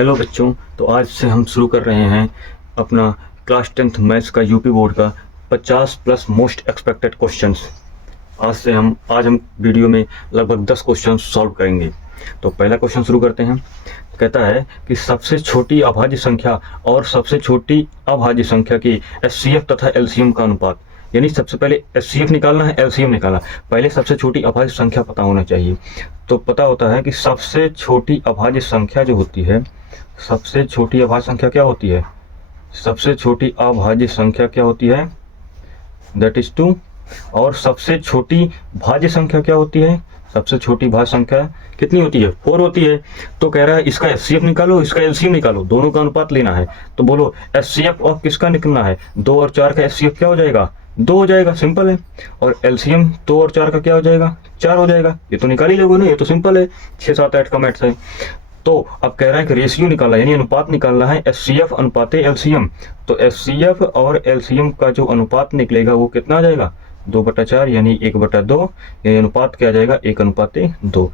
Hello बच्चों, तो आज से हम शुरू कर रहे हैं अपना क्लास 10th मैथ्स का यूपी बोर्ड का 50 प्लस मोस्ट एक्सपेक्टेड क्वेश्चंस। आज हम वीडियो में लगभग 10 क्वेश्चन सॉल्व करेंगे। तो पहला क्वेश्चन शुरू करते हैं। कहता है कि सबसे छोटी अभाज्य संख्या और सबसे छोटी अभाज्य संख्या की एचसीएफ तथा एलसीएम का अनुपात। यानी सबसे पहले एचसीएफ निकालना है, एलसीएम निकालना, पहले सबसे छोटी अभाज्य संख्या पता होना चाहिए। तो पता होता है कि सबसे छोटी अभाज्य संख्या जो होती है, सबसे छोटी अभाज्य संख्या क्या होती है? सबसे छोटी अभाज्य संख्या क्या होती है? That is 2। और सबसे छोटी भाज्य संख्या क्या होती है? सबसे छोटी भाज्य संख्या कितनी होती है? 4 होती है। तो कह रहा है इसका एचसीएफ निकालो, इसका एलसीएम निकालो, दोनों का अनुपात लेना है। तो बोलो एचसीएफ ऑफ किसका निकलना है? 2 और 4 का एचसीएफ क्या हो जाएगा? 2 हो जाएगा, सिंपल है। और एलसीएम 2 और 4 का क्या हो जाएगा? 4 हो जाएगा। ये तो निकाल ही लोगे ना, ये तो सिंपल है, 6, 7, 8 का मैथ्स है। तो अब कह रहा है कि रेशियो निकालना यानी अनुपात निकालना है, एचसीएफ अनुपाते एलसीएम। तो एचसीएफ और एलसीएम का जो अनुपात निकलेगा वो कितना आ जाएगा? 2/4 यानी 1/2। यानी अनुपात क्या आ जाएगा? 1/2।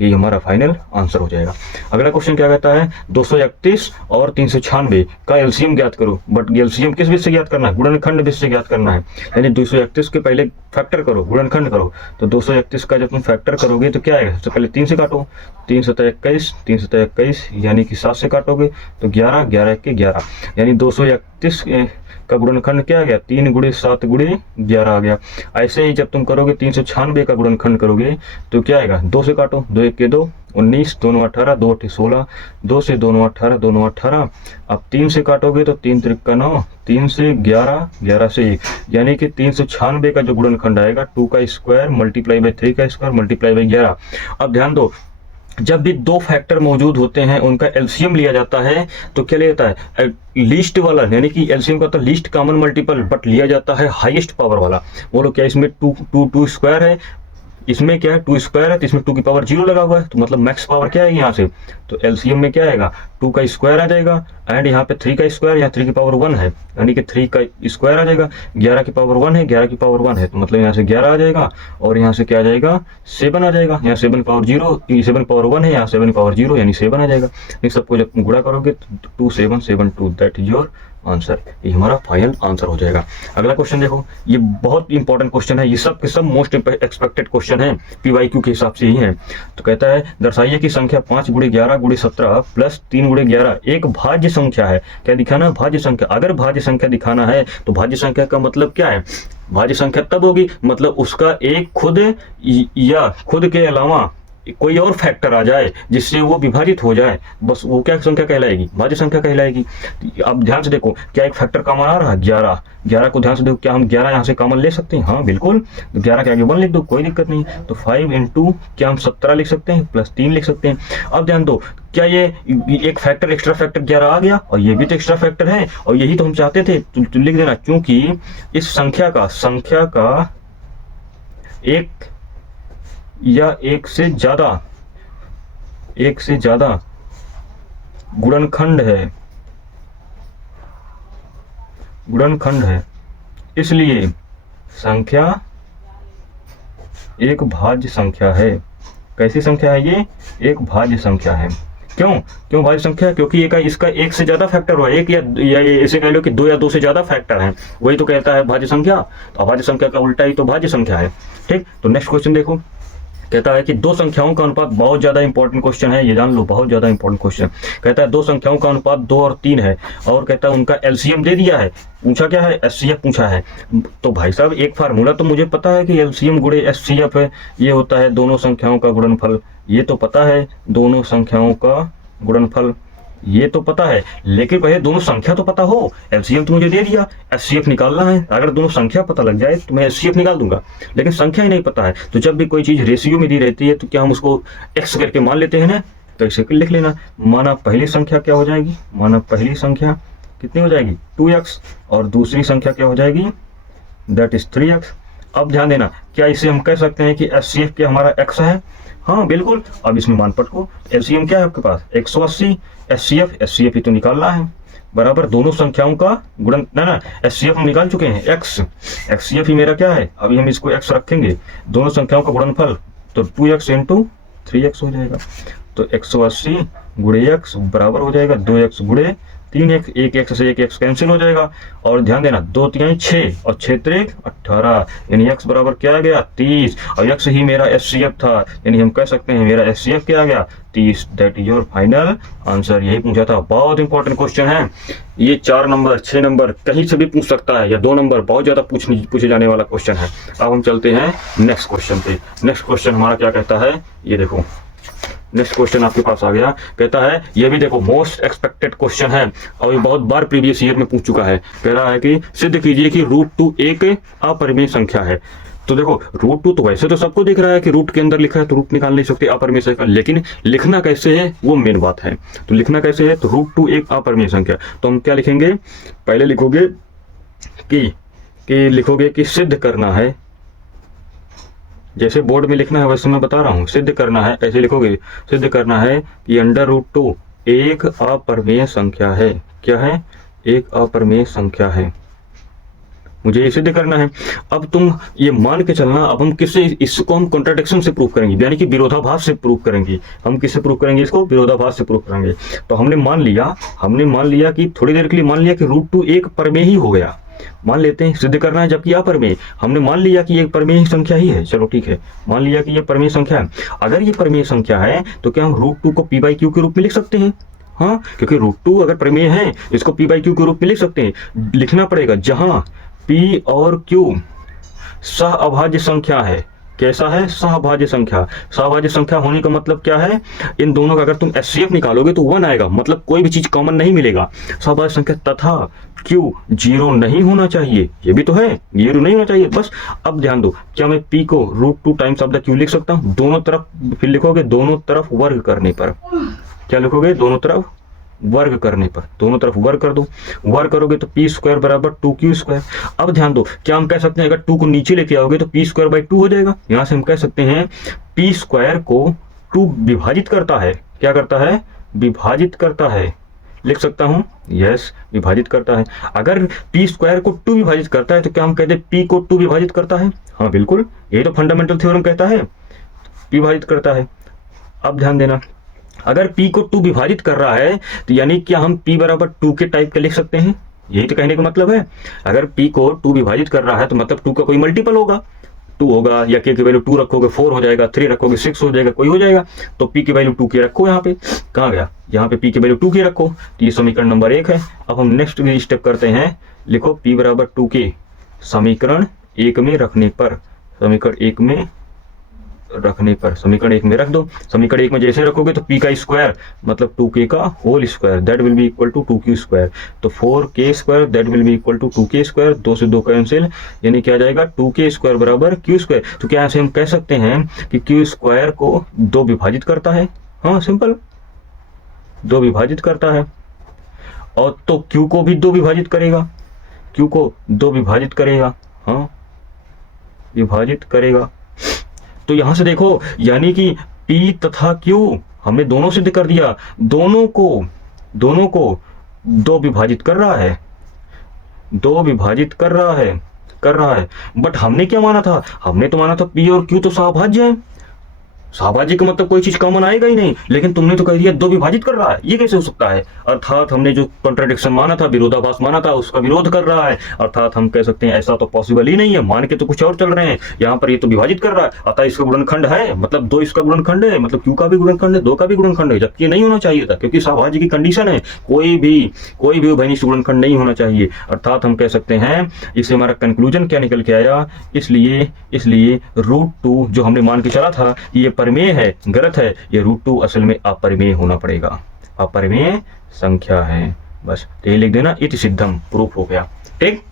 ये हमारा फाइनल आंसर हो जाएगा। अगला क्वेश्चन क्या कहता है? 231 और 396 का एलसीएम ज्ञात करो। बट एलसीएम किस विधि से ज्ञात करना है? गुणनखंड विधि से ज्ञात करना है। यानी 231 के पहले फैक्टर करो, गुणनखंड करो। तो 231 का जब तुम फैक्टर करोगे तो क्या आएगा? सबसे पहले 3 से काटो, 3 7 21, 3 7 21 यानी कि 7 से काटोगे तो 11, 11 के 11 यानी 231 का गुणनखंड क्या आ गया? 3 × 7 × 11 आ गया। ऐसे ही जब तुम करोगे 396 का गुणनखंड करोगे तो क्या आएगा? 2 से काटो, 2 1 के 2, 19, 2 9 18, 2 8 16, 2 से 2 9 18, 2 9 18। अब 3 से काटोगे तो 3 3 का 9, 3 से 11, 11 से 1 यानी कि 396 का जो गुणनखंड आएगा 2 का स्क्वायर मल्टीप्लाई बाई 3 का स्क्वायर मल्टीप्लाई बाई 11। अब ध्यान दो, जब भी 2 फैक्टर मौजूद होते हैं उनका एलसीएम लिया जाता है तो क्या लिया जाता है? लीस्ट वाला, यानी कि एलसीएम का तो लीस्ट कॉमन मल्टीपल, बट लिया जाता है हाईएस्ट पावर वाला। बोलो क्या इसमें 2 स्क्वायर है, इसमें क्या है 2 स्क्वायर है, तो इसमें 2 की पावर 0 लगा हुआ है, तो मतलब मैक्स पावर क्या है यहाँ से? तो एलसीएम में क्या आएगा? 2 का स्क्वायर आ जाएगा एंड यहाँ पे 3 का स्क्वायर, यहाँ 3 की पावर 1 है यानी कि 3 का स्क्वायर आ जाएगा। 11 की पावर 1 है, 11 की पावर 1 है, तो मतलब यहाँ से 11 आ जाएगा और यहाँ से क्या आ जाएगा? 7 आ जाएगा। यहाँ 7 पावर 0, 7 पावर 1 है, यहाँ 7 पावर 0 यानी 7 आ जाएगा। इन सबको जब तुम गुणा करोगे तो 2 7 7 2 दैट इज योर आंसर। ये हमारा फाइनल आंसर हो जाएगा। अगला क्वेश्चन देखो, ये बहुत इंपॉर्टेंट क्वेश्चन है, ये सब के सब मोस्ट एक्सपेक्टेड क्वेश्चन है, पीवाईक्यू के हिसाब से ही है। तो कहता है दर्शाइए कि संख्या 5 × 11 × 17 प्लस 3 × 11 एक भाज्य संख्या है। क्या दिखाना है? भाज्य संख्या। अगर भाज्य संख्या दिखाना है तो भाज्य संख्या का मतलब क्या है? भाज्य संख्या तब होगी मतलब उसका एक खुद या खुद के अलावा कोई और फैक्टर आ जाए जिससे वो विभाजित हो जाए, बस वो क्या संख्या कहलाएगी? भाज्य संख्या कहलाएगी। अब ध्यान से देखो, क्या एक फैक्टर कॉमन आ रहा है? 11। 11 को ध्यान से देखो, क्या हम 11 यहाँ से कॉमन ले सकते हैं? हाँ बिल्कुल। तो 11 के आगे 1 लिख दो, कोई दिक्कत नहीं। तो 5 × क्या हम 17 लिख सकते हैं, प्लस 3 लिख सकते हैं। अब ध्यान दो, क्या ये एक फैक्टर एक्स्ट्रा फैक्टर 11 आ गया और ये भी तो एक्स्ट्रा फैक्टर है और यही तो हम चाहते थे, तो लिख देना। क्योंकि इस संख्या का एक या एक से ज्यादा गुणनखंड है, इसलिए संख्या एक भाज्य संख्या है। कैसी संख्या है ये? एक भाज्य संख्या है। क्यों भाज्य संख्या है? क्योंकि इसका एक से ज्यादा फैक्टर हुआ, एक या ऐसे कह लो कि 2 या 2 से ज्यादा फैक्टर हैं, वही तो कहता है भाज्य संख्या। तो भाज्य संख्या का उल्टा ही तो भाज्य संख्या है। ठीक, तो नेक्स्ट क्वेश्चन देखो, कहता है कि 2 संख्याओं का अनुपात, बहुत ज्यादा इंपॉर्टेंट क्वेश्चन है, ये जान लो, बहुत ज्यादा इंपॉर्टेंट क्वेश्चन। कहता है 2 संख्याओं का अनुपात 2 और 3 है और कहता है उनका एलसीएम दे दिया है। पूछा क्या है? एचसीएफ पूछा है। तो भाई साहब एक फार्मूला तो मुझे पता है कि एलसीएम × एचसीएफ है, ये होता है दोनों संख्याओं का गुणनफल। ये तो पता है, दोनों संख्याओं का गुणनफल, ये तो पता है, लेकिन पहले दोनों संख्या तो पता हो। एलसीएम तो मुझे दे दिया, एचसीएफ निकालना है। अगर दोनों संख्या पता लग जाए तो मैं एचसीएफ निकाल दूंगा, लेकिन संख्या ही नहीं पता है। तो जब भी कोई चीज रेशियो में दी रहती है तो क्या हम उसको एक्स करके मान लेते हैं ना? तो ऐसे लिख लेना। माना पहली संख्या क्या हो जाएगी? माना पहली संख्या कितनी हो जाएगी? 2x और दूसरी संख्या क्या हो जाएगी? That is 3x। अब ध्यान देना, क्या इसे हम कह सकते हैं कि एचसीएफ क्या हमारा x है? हाँ बिल्कुल। अब इसमें मान पटको, एलसीएम क्या है आपके पास? 180, एचसीएफ ही तो निकालना है, बराबर दोनों संख्याओं का गुणन। ना एचसीएफ हम निकाल चुके हैं, एक्ससीएफ ही मेरा क्या है? अभी हम इसको x रखेंगे, दोनों संख्याओं का गुणनफल, तो 2x × 3x हो जाएगा। तो 180 गुणे x बराबर हो जाएगा 2x गुणे 3x, एक x से एक x कैंसिल हो जाएगा। और ध्यान देना 2 3 6 और 6 3 18, यानी x बराबर क्या आ गया 30, और x ही मेरा HCF था, यानी हम कह सकते हैं मेरा HCF क्या आ गया 30। That is your final answer. यही पूछा था, बहुत इंपॉर्टेंट क्वेश्चन है ये। 4 नंबर 6 नंबर कहीं से भी पूछ सकता है, या 2 नंबर बहुत ज्यादा पूछे जाने वाला क्वेश्चन है। अब हम चलते हैं नेक्स्ट क्वेश्चन पे। नेक्स्ट क्वेश्चन हमारा क्या कहता है, ये देखो नेक्स्ट क्वेश्चन आपके पास आ गया। कहता है ये भी देखो मोस्ट एक्सपेक्टेड क्वेश्चन है, और ये बहुत बार प्रीवियस ईयर में पूछ चुका है। कह रहा है कि सिद्ध कीजिए कि √2 एक अपरिमेय संख्या है। तो देखो √2 तो वैसे तो सबको दिख रहा है कि रूट के अंदर लिखा है तो रूट निकाल नहीं सकते अपरिमेय संख्या, लेकिन लिखना कैसे है वो मेन बात है। तो लिखना कैसे है, तो √2 एक अपरिमेय संख्या। तो हम क्या लिखेंगे, पहले लिखोगे कि लिखोगे कि सिद्ध करना है, जैसे बोर्ड में लिखना है वैसे मैं बता रहा हूँ, सिद्ध करना है ऐसे लिखोगे, सिद्ध करना है कि √2 एक अपरिमेय संख्या है। क्या है, एक अपरिमेय संख्या है, मुझे ये सिद्ध करना है। अब तुम ये मान के चलना, अब हम किससे इसको हम कॉन्ट्राडिक्शन से प्रूव करेंगे, यानी कि विरोधाभास से प्रूव करेंगे। हम किससे प्रूव करेंगे इसको, विरोधाभास से प्रूव करेंगे। तो हमने मान लिया कि थोड़ी देर के लिए मान लिया कि √2 एक परिमेय ही हो गया, मान लेते हैं सिद्ध करना है जबकि अपरिमेय। हमने मान लिया कि ये परिमेय संख्या ही है, चलो ठीक है, मान लिया कि ये परिमेय संख्या है। अगर ये परिमेय संख्या है तो क्या हम √2 को p/q के रूप में लिख सकते हैं? हाँ, क्योंकि √2 अगर परिमेय है इसको p/q के रूप में लिख सकते हैं। लिखना पड़ेगा जहां p और q सहअभाज्य संख्या है। कैसा है, सहअभाज्य संख्या। सहअभाज्य संख्या होने का मतलब क्या है, इन दोनों का अगर तुम HCF निकालोगे तो 1 आएगा, मतलब कोई भी चीज कॉमन नहीं मिलेगा। सहअभाज्य संख्या तथा Q 0 नहीं होना चाहिए, ये भी तो है, 0 नहीं होना चाहिए बस। अब ध्यान दो, क्या मैं P को √2 टाइम्स ऑफ द Q लिख सकता हूँ? दोनों तरफ फिर लिखोगे, दोनों तरफ वर्ग करने पर क्या लिखोगे, दोनों तरफ वर्ग करने पर, दोनों तरफ वर्ग कर दो, वर्ग करोगे तो p² बराबर 2q²। अब ध्यान दो, क्या हम कह सकते हैं अगर 2 को नीचे लेके आओगे तो p²/2 हो जाएगा। यहां से हम कह सकते हैं p² को 2 विभाजित करता है। क्या करता है, विभाजित करता है, लिख सकता हूं, यस विभाजित करता है। अगर p² को 2 विभाजित करता है तो क्या हम कहते हैं p को 2 विभाजित करता है? हाँ बिल्कुल, ये तो फंडामेंटल थ्योरम कहता है, p विभाजित करता है। अब ध्यान देना, अगर p को 2 विभाजित कर रहा है तो यानी क्या हम p बराबर 2 के टाइप का लिख सकते हैं? यही तो कहने का मतलब है। अगर p को 2 विभाजित कर रहा है तो मतलब 2 का कोई मल्टीपल होगा, 2 होगा, या k की वैल्यू 2 रखोगे 4 हो जाएगा, 3 रखोगे 6 हो जाएगा, कोई हो जाएगा। तो p की वैल्यू 2 की रखो, यहाँ पे कहाँ गया, यहाँ पे p की वैल्यू 2 की रखो। तो ये समीकरण नंबर 1 है। अब हम नेक्स्ट स्टेप करते हैं, लिखो p बराबर 2 के समीकरण 1 में रखने पर, समीकरण 1 में रखने पर, समीकरण 1 में रख दो। समीकरण 1 में जैसे रखोगे तो p का स्क्वायर मतलब 2k का whole square, that will be equal to 2q²। तो 4k² that will be equal to 2k², 2 से 2 कैंसिल, यानी क्या आ जाएगा 2k² बराबर q²। तो क्या ऐसे हम कह सकते हैं कि q² को 2 विभाजित करता है? हाँ सिंपल, 2 विभाजित करता है। और तो q को भी 2 विभाजित करेगा, q को 2 विभाजित करेगा, हाँ विभाजित करेगा। तो यहां से देखो, यानी कि P तथा Q हमने दोनों सिद्ध कर दिया, दोनों को 2 विभाजित कर रहा है, 2 विभाजित कर रहा है। बट हमने क्या माना था, हमने तो माना था P और Q तो सहभाज्य है, सहभाज्य का मतलब कोई चीज कॉमन आएगा ही नहीं, लेकिन तुमने तो कह दिया 2 विभाजित कर रहा है, ये कैसे हो सकता है? अर्थात हमने जो कॉन्ट्राडिक्शन माना था, विरोधाभास माना था, उसका विरोध कर रहा है। अर्थात हम कह सकते हैं ऐसा तो पॉसिबल ही नहीं है, मान के तो कुछ और चल रहे हैं, यहाँ पर ये तो विभाजित कर रहा है, अतः इसका गुणनखंड है, मतलब 2 इसका गुणनखंड है, मतलब Q का भी गुणनखंड है, 2 का भी गुणनखंड है, जबकि नहीं होना चाहिए था, क्योंकि सहभाज्य की कंडीशन है, कोई भी उभयनिष्ठ गुणनखंड नहीं होना चाहिए। अर्थात हम कह सकते हैं, इससे हमारा कंक्लूजन क्या निकल के आया, इसलिए √2 जो हमने मान के चला था ये परिमेय है, गलत है, ये √2 असल में अपरिमेय होना पड़ेगा, अपरिमेय संख्या है। बस तो ये लिख देना, इति सिद्धम, प्रूफ हो गया। ठीक,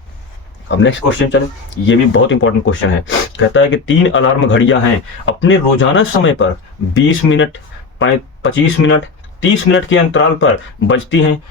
अब नेक्स्ट क्वेश्चन चले, ये भी बहुत इंपॉर्टेंट क्वेश्चन है। कहता है कि 3 अलार्म घड़ियां हैं, अपने रोजाना समय पर 20 मिनट, 25 मिनट, 30 मिनट के अंतराल पर बजती हैं।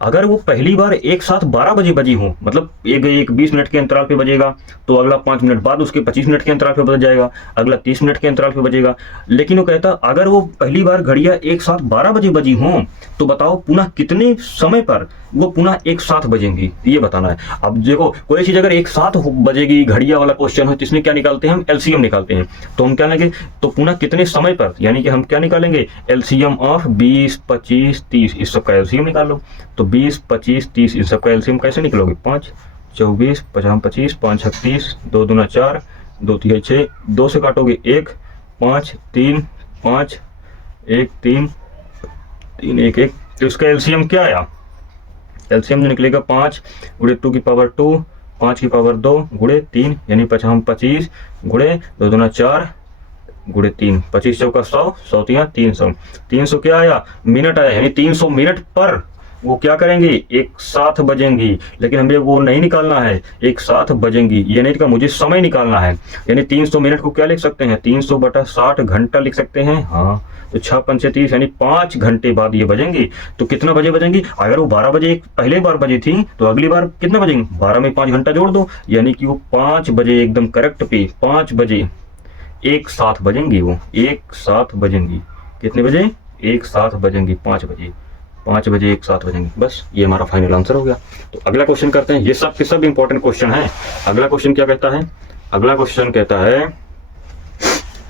अगर वो पहली बार एक साथ 12 बजे बजी हो, मतलब एक 20 मिनट के अंतराल पे बजेगा, तो अगला 5 मिनट बाद उसके 25 मिनट के अंतराल पे बज जाएगा, अगला 30 मिनट के अंतराल पे बजेगा। लेकिन वो कहता अगर वो पहली बार घड़ियां एक साथ 12 बजे बजी हों, तो बताओ पुनः कितने समय पर वो पुनः एक साथ बजेंगी, ये बताना है। अब देखो कोई चीज अगर एक साथ बजेगी, घड़िया वाला क्वेश्चन है, तो इसमें क्या निकालते हैं हम, एलसीएम निकालते हैं। तो हम क्या लेंगे, तो पुनः कितने समय पर, यानी कि हम क्या निकालेंगे, एलसीएम ऑफ 20, 25, 30, इस सब का एलसीएम निकाल लो। तो 20, 25, 30 इन सब का एलसीएम कैसे निकलोगे, 5, 24, 50, 25, 5, 36, 2 दूना 4, 2 3 6, 2 से काटोगे 1, 5, 3, 5, 1, 3, 3, 1, 1, तो इसका एलसीएम क्या आया, एलसीएम जो निकलेगा 5 गुणे 2 की पावर 2, 5 की पावर 2 गुणे 3, यानी 25 गुणे 2 दूना 4 गुणे 3, 25 चौका 100, 100 300, 300 क्या आया, मिनट आया, यानी 300 मिनट पर वो क्या करेंगे, एक साथ बजेंगी। लेकिन हमें वो नहीं निकालना है, एक साथ बजेंगी, ये नहीं का मुझे समय निकालना है। यानी 300 मिनट को क्या लिख सकते हैं, 300/60 घंटा लिख सकते हैं। हाँ, तो 6 5 30, यानी 5 घंटे बाद ये बजेंगी। तो कितना बजे बजेंगी, अगर वो 12 बजे पहले बार बजी थी, तो अगली बार कितना बजेंगी, 12 में 5 घंटा जोड़ दो, यानी कि वो 5 बजे एकदम करेक्ट पे 5 बजे एक साथ बजेंगी, वो एक साथ बजेंगी। कितने बजे, एक साथ बजेंगी, 5 बजे, 5 बजे एक साथ बजेंगे। बस ये हमारा फाइनल आंसर हो गया। तो अगला क्वेश्चन करते हैं, ये सब के सब इंपॉर्टेंट क्वेश्चन है। अगला क्वेश्चन क्या कहता है, अगला क्वेश्चन कहता है,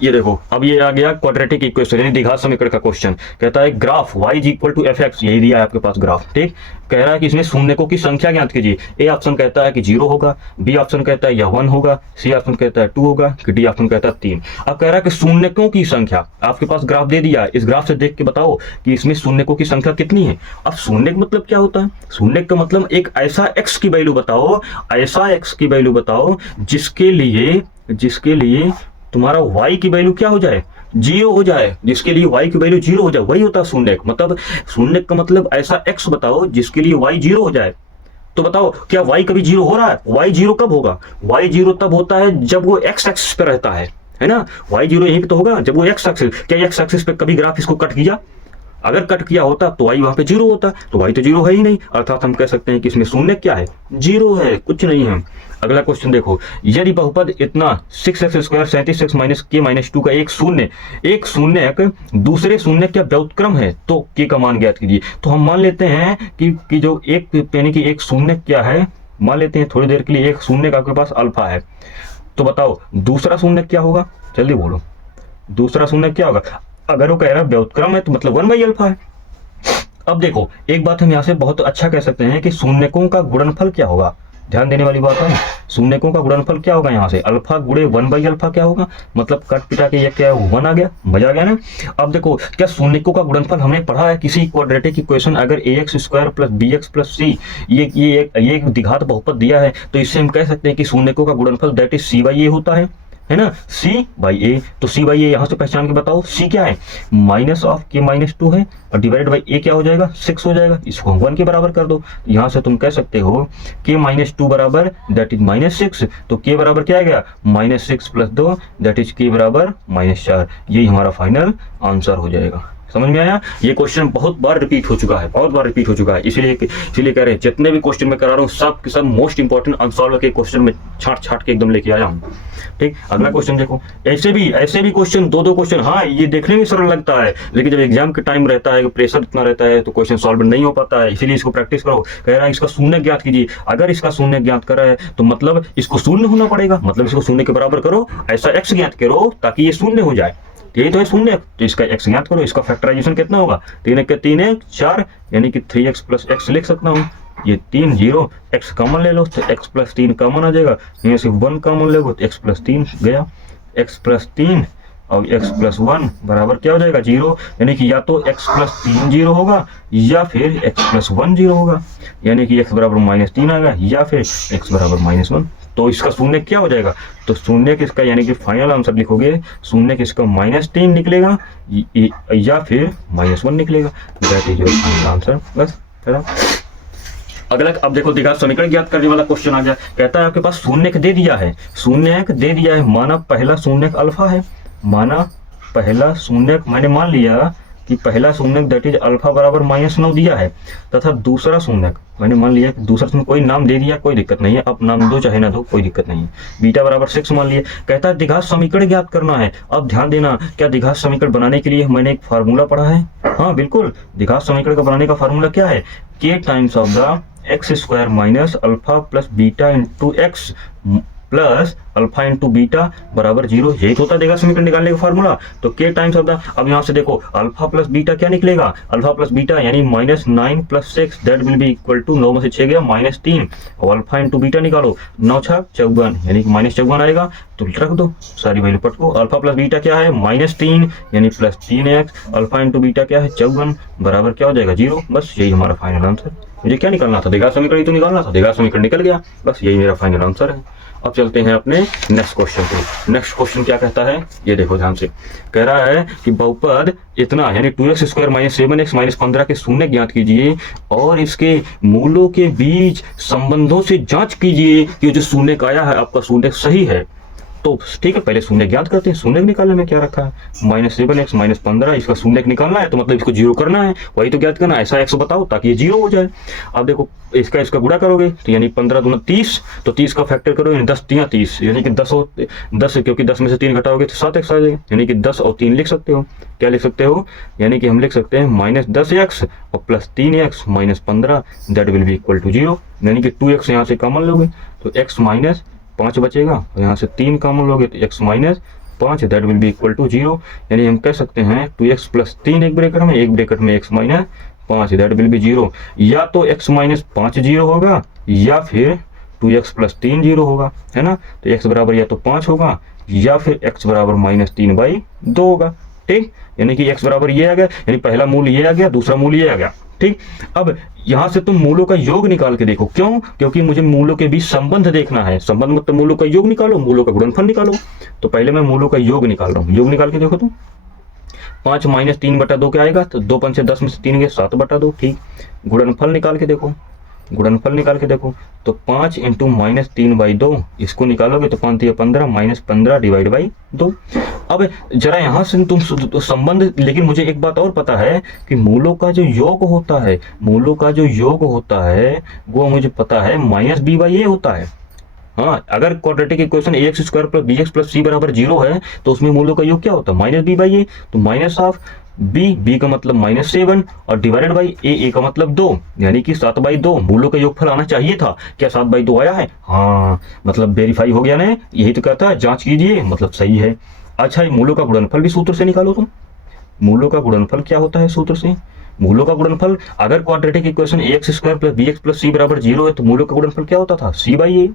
ये देखो अब ये आ गया क्वाड्रेटिक इक्वेशन यानी द्विघात समीकरण का क्वेश्चन। कहता है ग्राफ y = fx, यही दिया है आपके पास ग्राफ, ठीक। कह रहा है कि इसमें शून्यकों की संख्या ज्ञात कीजिए। ए ऑप्शन कहता है कि 0 होगा, बी ऑप्शन कहता है या 1 होगा, सी ऑप्शन कहता है 2 होगा, कि डी ऑप्शन कहता है 3। अब कह रहा है कि शून्यकों की संख्या, आपके पास ग्राफ दे दिया है, इस ग्राफ से देख के बताओ कि इसमें शून्यकों की संख्या कितनी है। अब शून्य का मतलब क्या होता है, शून्य का मतलब एक ऐसा x की वैल्यू बताओ, ऐसा x की वैल्यू बताओ जिसके लिए तुम्हारा y की वैल्यू क्या हो जाए, 0 हो जाए, जिसके लिए y की वैल्यू 0 हो जाए, वही होता है शून्य। मतलब शून्य का मतलब ऐसा x बताओ जिसके लिए y 0 हो जाए। तो बताओ क्या y कभी 0 हो रहा है, y 0 कब होगा, y 0 तब होता है जब वो x एक्सिस पे रहता है ना। y 0 यहीं पे तो होगा जब वो x एक्सिस, क्या x एक्सिस पे कभी ग्राफ इसको कट किया, अगर कट किया होता तो y वहां पे 0 होता, तो y तो 0 है ही नहीं, अर्थात हम कह सकते हैं कि इसमें शून्य क्या है, 0 है, कुछ नहीं है। अगला क्वेश्चन देखो, यदि बहुपद इतना 6x² 37x - k - 2 का एक शून्य दूसरे शून्य का व्युत्क्रम है, तो k का मान ज्ञात कीजिए। तो हम मान लेते हैं कि जो एक यानी कि एक शून्य क्या है, मान लेते हैं थोड़ी देर के लिए एक शून्य का आपके पास अल्फा है। तो बताओ दूसरा शून्य क्या होगा, जल्दी बोलो, दूसरा शून्य क्या होगा। अगर वो कह रहा है व्युत्क्रम है तो मतलब 1/अल्फा है। अब देखो एक बात हम यहाँ से बहुत अच्छा कह सकते हैं कि शून्यकों का गुणनफल क्या होगा, ध्यान देने वाली बात है। शून्यकों का गुणनफल क्या होगा, यहाँ से अल्फा गुणे 1/अल्फा क्या होगा, मतलब कट पिटा के ये क्या है 1 आ गया, मजा आ गया ना। अब देखो क्या शून्यकों का गुणनफल हमने पढ़ा है किसी क्वाड्रेटिक इक्वेशन, अगर ax² + bx + c ये एक द्विघात बहुपद दिया है, तो इससे हम कह सकते हैं कि शून्यकों का गुणनफल दैट इज c/a होता है ना, c/a। तो c/a यहां से पहचान के बताओ, c क्या है, -k - 2 है, और डिवाइड बाई a क्या हो जाएगा, 6 हो जाएगा। इसको 1 के बराबर कर दो, यहां से तुम कह सकते हो k - 2 बराबर दैट इज -6, तो k बराबर क्या आ गया, -6 + 2 दैट इज k बराबर -4। यही हमारा फाइनल आंसर हो जाएगा। समझ में आया। ये क्वेश्चन बहुत बार रिपीट हो चुका है, बहुत बार रिपीट हो चुका है, इसीलिए कह रहे हैं जितने भी क्वेश्चन मैं करा रहा हूँ सब के सब मोस्ट इंपॉर्टेंट अनसॉल्व के क्वेश्चन में छाट के एकदम लेके आया हूँ। ठीक, अगला क्वेश्चन देखो, ऐसे भी क्वेश्चन, दो क्वेश्चन, हाँ ये देखने में सरल लगता है, लेकिन जब एग्जाम के टाइम रहता है, प्रेशर इतना रहता है, तो क्वेश्चन सॉल्व नहीं हो पाता है। इसीलिए इसको प्रैक्टिस करो। कह रहा है इसका शून्य ज्ञात कीजिए, अगर इसका शून्य ज्ञात करा है तो मतलब इसको शून्य होना पड़ेगा, मतलब इसको शून्य के बराबर करो, ऐसा एक्स ज्ञात करो ताकि ये शून्य हो जाए। यही तो है शून्य, तो इसका x ज्ञात करो, इसका फैक्टराइजेशन कितना होगा, 3 × 3 = 4, यानी कि 3x + x लिख सकता हूँ। ये 3 0 x कॉमन ले लो तो x + 3 कॉमन आ जाएगा, यहाँ से 1 कॉमन ले लो तो x + 3 गया, x + 3 और x + 1 बराबर क्या हो जाएगा 0, यानी कि या तो x + 3 0 होगा या फिर x + 1 0 होगा, यानी कि x बराबर -3 आएगा या फिर x बराबर -1। तो इसका शून्य क्या हो जाएगा, तो शून्य किसका, यानी कि फाइनल आंसर लिखोगे शून्य किसका -3 निकलेगा या फिर -1 निकलेगा, that is your final answer. बस अगला, अब देखो द्विघात समीकरण ज्ञात करने वाला क्वेश्चन आ गया। कहता है आपके पास शून्यक दे दिया है, माना पहला शून्यक अल्फा है, माना पहला शून्यक मैंने मान लिया कि पहला शून्यक दैट इज अल्फा बराबर -9 दिया है तथा दूसरा शून्यक मैंने मान लिया कि दूसरा शून्यक कोई नाम दे दिया, कोई दिक्कत नहीं है, अब नाम दो चाहे ना दो कोई दिक्कत नहीं है। बीटा बराबर 6 मान लिया। कहता है द्विघात समीकरण ज्ञात करना है। अब ध्यान देना, क्या द्विघात समीकरण बनाने के लिए मैंने एक फार्मूला पढ़ा है? हाँ बिल्कुल, द्विघात समीकरण का बनाने का फार्मूला क्या है? k times of the x square minus alpha plus beta into x plus alpha into beta बराबर 0। यही तो होता है द्विघात समीकरण निकालने का फार्मूला। तो k टाइम्स ऑफ द, अब यहाँ से देखो अल्फा प्लस बीटा क्या निकलेगा? अल्फा प्लस बीटा यानी -9 + 6 that will be equal to 9 में से 6 गया -3 और अल्फा इंटू बीटा निकालो 9 × 54 यानी कि -54 आएगा। तो रख दो सारी वैल्यू पट को। अल्फा प्लस बीटा क्या है? -3 यानी +3x। अल्फा इंटू बीटा क्या है? 54 बराबर क्या हो जाएगा? 0। बस यही हमारा फाइनल आंसर। मुझे क्या निकालना था? द्विघात समीकरण ही तो निकालना था, द्विघात समीकरण निकल गया, बस यही मेरा फाइनल आंसर है। अब चलते हैं अपने नेक्स्ट क्वेश्चन पे। नेक्स्ट क्वेश्चन क्या कहता है ये देखो ध्यान से। कह रहा है कि बहुपद इतना यानी 2x² - 7x - 15 के शून्य ज्ञात कीजिए और इसके मूलों के बीच संबंधों से जांच कीजिए कि जो शून्य आया है आपका शून्य सही है। तो ठीक है, पहले शून्य ज्ञात करते हैं। शून्य निकालने में क्या रखा है? -7x - 15, इसका शून्य निकालना है तो मतलब इसको 0 करना है, वही तो ज्ञात करना है। ऐसा x बताओ ताकि ये 0 हो जाए। अब देखो इसका गुणा करोगे तो यानी 15 दूना 30, तो 30 का फैक्टर करो यानी 10 × 30 यानी कि 10 क्योंकि 10 में से 3 घटाओगे तो 7x आ जाएगा, यानी कि 10 और 3 लिख सकते हो। क्या लिख सकते हो? यानी कि हम लिख सकते हैं -10x और +3x - 15 that will be equal to 0, यानी कि 2x यहाँ से कॉमन लोगे तो x - 5 बचेगा और यहाँ से 3 कॉमन लोगे तो x - 5 that will be equal to 0। यानी हम कह सकते हैं 2x + 3 एक ब्रैकेट में x - 5 दैट विल बी 0। या तो x - 5 0 होगा या फिर 2x + 3 0 होगा, है ना। तो x बराबर या तो 5 होगा या फिर x बराबर -3/2 होगा। ठीक, यानी कि x बराबर ये आ गया, यानी पहला मूल ये आ गया, दूसरा मूल ये आ गया। ठीक, अब यहां से तुम मूलों का योग निकाल के देखो। क्यों? क्योंकि मुझे मूलों के बीच संबंध देखना है। संबंध मतलब मूलों का योग निकालो, मूलों का गुणनफल निकालो। तो पहले मैं मूलों का योग निकाल रहा हूँ। योग निकाल के देखो तुम, 5 - 3/2 क्या आएगा? तो 2 × 5 = 10 में से 3 गए 7/2। ठीक, गुणनफल निकाल के देखो, गुणनफल निकाल के देखो तो 5 × -3/2 इसको निकालोगे तो 5 × 15 -15 / 2। अब जरा यहाँ से तुम संबंध, लेकिन मुझे एक बात और पता है कि मूलों का जो योग होता है, मूलों का जो योग होता है वो मुझे पता है -b/a होता है। हाँ, अगर quadratic equation ax² + bx + c बराबर 0 है तो उसमें मूलों का योग क्या होता है? -b/a। तो -12 b का मतलब -7 और डिवाइडेड बाई a का मतलब 2 यानी कि 7/2 मूलों का योगफल आना चाहिए था। क्या 7/2 आया है? हाँ, मतलब वेरीफाई हो गया ना। यही तो कहता है जांच कीजिए, मतलब सही है। अच्छा, मूलों का गुणनफल भी सूत्र से निकालो तुम। मूलों का गुणनफल क्या होता है सूत्र से? मूलों का गुणनफल, अगर quadratic equation ax² + bx + c बराबर 0 है तो मूलों का गुणनफल क्या होता था? c/a।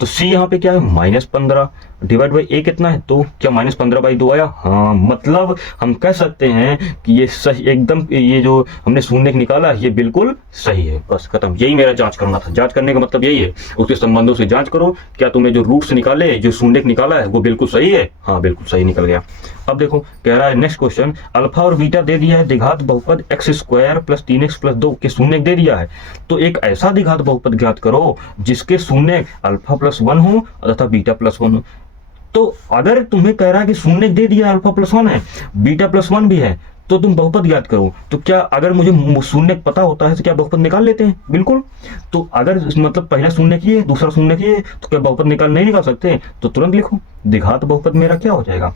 तो c यहाँ पे क्या है? -15 डिवाइड बाई a कितना है? तो क्या -15/2 आया? हाँ, मतलब हम कह सकते हैं कि ये सही एकदम, ये जो हमने शून्य निकाला ये बिल्कुल सही है। बस खत्म, यही मेरा जांच करना था। जांच करने का मतलब यही है, उसके संबंधों से जांच करो क्या तुमने जो रूट्स निकाले, जो शून्य निकाला है वो बिल्कुल सही है। हाँ, बिल्कुल सही निकल गया। अब देखो कह रहा है नेक्स्ट क्वेश्चन, अल्फा और बीटा दे दिया है, द्विघात बहुपद x² + 3x + 2 के शून्य दे दिया है। तो एक ऐसा द्विघात बहुपद ज्ञात करो जिसके शून्य अल्फा +1 हो तथा बीटा +1 हो। तो अगर तुम्हें कह रहा है कि शून्य दे दिया अल्फा +1 है, बीटा +1 भी है, तो तुम बहुपद ज्ञात करो। तो क्या अगर मुझे शून्य पता होता है तो क्या बहुपद निकाल लेते हैं? बिल्कुल। तो अगर मतलब पहला शून्य किए दूसरा शून्य किए तो क्या बहुपद नहीं निकाल सकते? तो तुरंत लिखो, द्विघात बहुपद मेरा क्या हो जाएगा?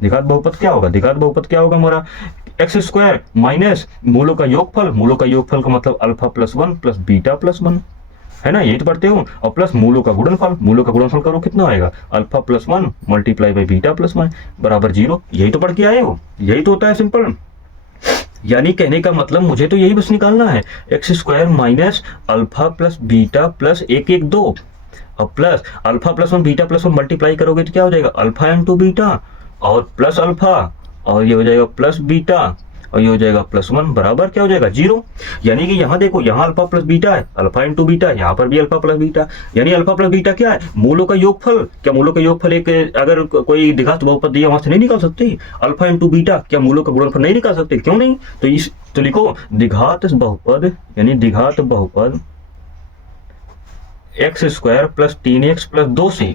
द्विघात बहुपद क्या होगा? द्विघात बहुपद क्या होगा मेरा? x² माइनस मूलों का योगफल, मूलों का योगफल का मतलब अल्फा +1 + बीटा +1, है ना, यही तो पढ़ते हो। और प्लस मूलों का गुणनफल, मूलों का गुणनफल करो कितना आएगा? अल्फा +1 × बीटा +1 बराबर 0। यही तो पढ़ के आए हो, यही तो होता है सिंपल। यानी कहने का मतलब मुझे तो यही बस निकालना है, x² minus alpha plus beta plus 1 1 2 और प्लस अल्फा +1 बीटा +1 मल्टीप्लाई करोगे तो क्या हो जाएगा? अल्फा × बीटा और प्लस अल्फा और ये हो जाएगा प्लस बीटा और ये हो जाएगा +1 बराबर क्या हो जाएगा? 0। यानी कि यहाँ देखो, यहाँ अल्फा प्लस बीटा है, अल्फा × बीटा, यहाँ पर भी अल्फा प्लस बीटा, यानी अल्फा प्लस बीटा क्या है? मूलों का योगफल। क्या मूलों का योगफल एक अगर कोई द्विघात बहुपद दिया वहां से नहीं निकाल सकते? अल्फा × बीटा, क्या मूलों का गुणनफल नहीं निकाल सकते? क्यों नहीं? तो लिखो द्विघात बहुपद, यानी द्विघात बहुपद x² + 3x + 2 से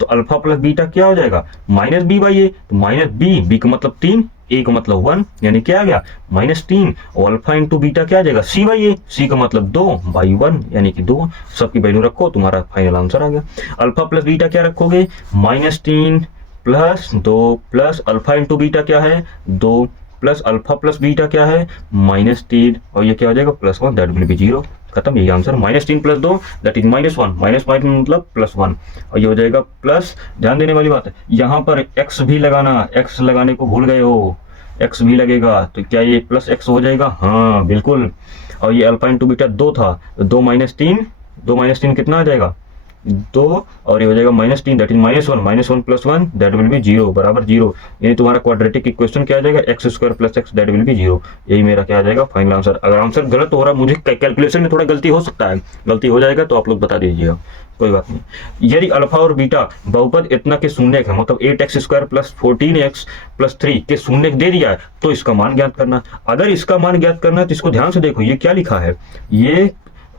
तो अल्फा प्लस बीटा क्या हो जाएगा? -b/a। तो -b, b का मतलब 3, ए का मतलब 1 यानी क्या आ गया -3 और अल्फा इंटू बीटा क्या आ जाएगा सी बाई ए, सी का मतलब 2 बाई 1 यानी कि 2। सबकी वैल्यू रखो, तुम्हारा फाइनल आंसर आ गया। अल्फा प्लस बीटा क्या रखोगे -3 plus 2 plus alpha into beta क्या है 2 प्लस अल्फा प्लस बीटा क्या है -3 और ये क्या हो जाएगा +1 दैट विल बी 0। खत्म, यही आंसर। -3 प्लस 2 दैट इज -1, -1 मतलब +1 और ये हो जाएगा प्लस। ध्यान देने वाली बात है यहाँ पर x भी लगाना, x लगाने को भूल गए हो, x भी लगेगा तो क्या ये +x हो जाएगा? हाँ बिल्कुल। और ये अल्फा इंटू बीटा 2 था तो 2 - 3 कितना आ जाएगा 2 और ये हो जाएगा -3 that is -1 plus 1 that will B 0 बराबर 0। यानी तुम्हारा क्वाड्रेटिक इक्वेशन क्या आ जाएगा x² + x that will B 0। यही मेरा क्या आ जाएगा फाइनल आंसर। अगर आंसर गलत हो रहा है, मुझे कैलकुलेशन में थोड़ा गलती हो सकता है, गलती हो जाएगा तो आप लोग बता दीजिएगा, कोई बात नहीं। यदि अल्फा और बीटा बहुपद इतना के शून्यक है मतलब 8x² + 14x + 3 के शून्यक दे दिया है तो इसका मान ज्ञात करना। अगर इसका मान ज्ञात करना है तो इसको ध्यान से देखो, ये क्या लिखा है, ये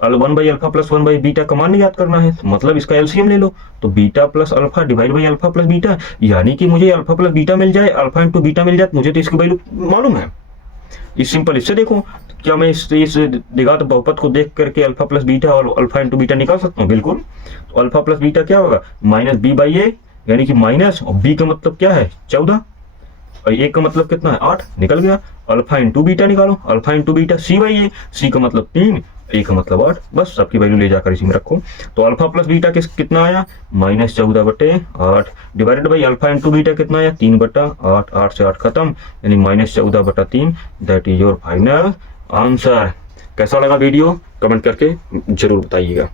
1/अल्फा + 1/बीटा का मान ज्ञात करना है, मतलब इसका एलसीएम ले लो। तो beta plus alpha divide by alpha plus beta, यानी कि मुझे अल्फा प्लस बीटा मिल जाए, अल्फा इंटू बीटा मिल जाए, मुझे तो इसकी वैल्यू मालूम है। इस सिंपल इससे देखो, क्या मैं इस द्विघात बहुपद को देख करके अल्फा प्लस बीटा और अल्फा इंटू बीटा निकाल सकता हूँ? बिल्कुल। तो अल्फा प्लस बीटा क्या होगा -b/a यानी कि माइनस, और b का मतलब क्या है 14 और a का मतलब कितना है 8, निकल गया। अल्फा इंटू बीटा निकालो, alpha into beta c/a, c का मतलब 3, a का मतलब 8, बस सबकी वैल्यू ले जाकर इसी में रखो। तो अल्फा प्लस बीटा कितना आया -14/8 divided by alpha into beta कितना आया 3/8, 8 से 8 खत्म यानी -14/3 that is your final answer. कैसा लगा वीडियो कमेंट करके जरूर बताइएगा।